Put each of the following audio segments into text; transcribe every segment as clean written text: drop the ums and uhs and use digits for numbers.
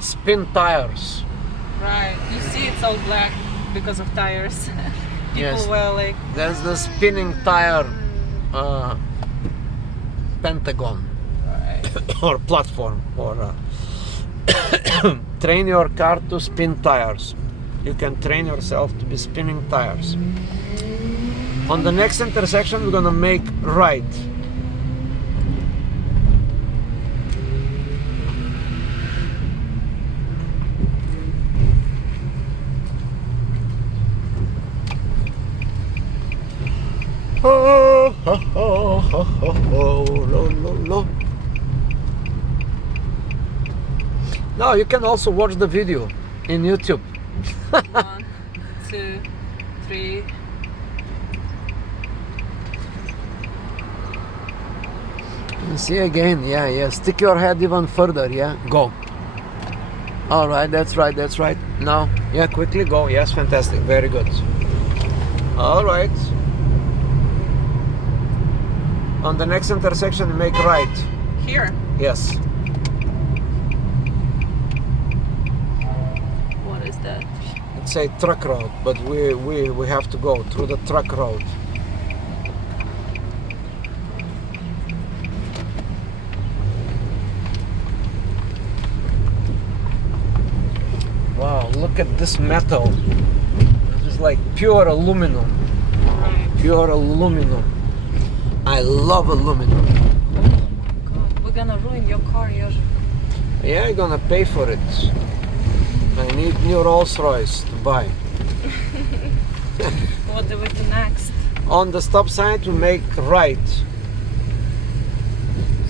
spin tires. Right. You see, it's all black because of tires. People Yes. were like, That's the spinning tire pentagon right. or platform, or train your car to spin tires. You can train yourself to be spinning tires. On the next intersection, we're gonna make right. Oh, ho, ho, ho, ho, ho, lo, lo, lo. Now you can also watch the video in YouTube. 1, 2, 3. You see again, yeah. Stick your head even further, yeah. Go. All right, that's right. Now, yeah, quickly go. Yes, fantastic, very good. All right. On the next intersection, make right. Here. Yes. What is that? It's a truck road, but we have to go through the truck road. Wow, look at this metal. This is like pure aluminum. Right. Pure aluminum. I love aluminum. God, we're gonna ruin your car, Joža. Yeah, I'm gonna pay for it. I need new Rolls Royce to buy. What do we do next? On the stop sign, we make right.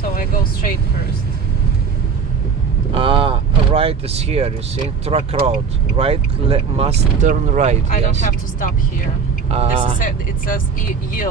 So I go straight first. Right is here, you see, truck road. Right must turn right. I don't yes. have to stop here. It says yield.